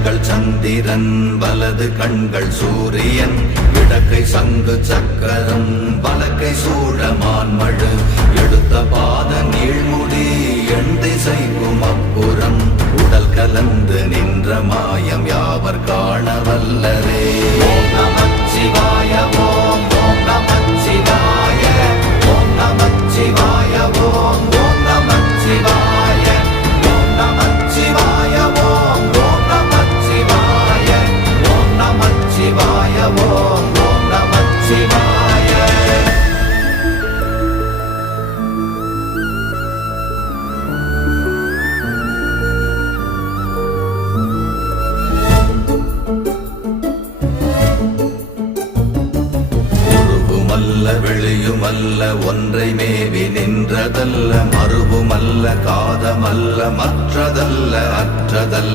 கண்கள் சந்திரன் வலது கண்கள் சூரியன் இடக்கை சங்கு சக்கரம் வலக்கை சூழமான்மழு எடுத்த பாத நீழ்முடி எண் திசைக்கும் அப்புறம் உடல் கலந்து நின்ற மாயம் யாவர் காண வல்லரே. ஓம் நமச்சிவாய ஓம் ஓம் நமச்சிவாய ஓம் நமச்சிவாய ஓம் ஓம் நமச்சிவாய ஓம் நமச்சிவாய ஓம் ஓம் நமச்சிவாய ஓம் நமச்சிவாய ஓம் ஓம் நமச்சிவாய. வெளியுமல்ல ஒன்றை மேவி நின்றதல்ல மறுவுமல்ல காதமல்ல மற்றதல்ல அற்றதல்ல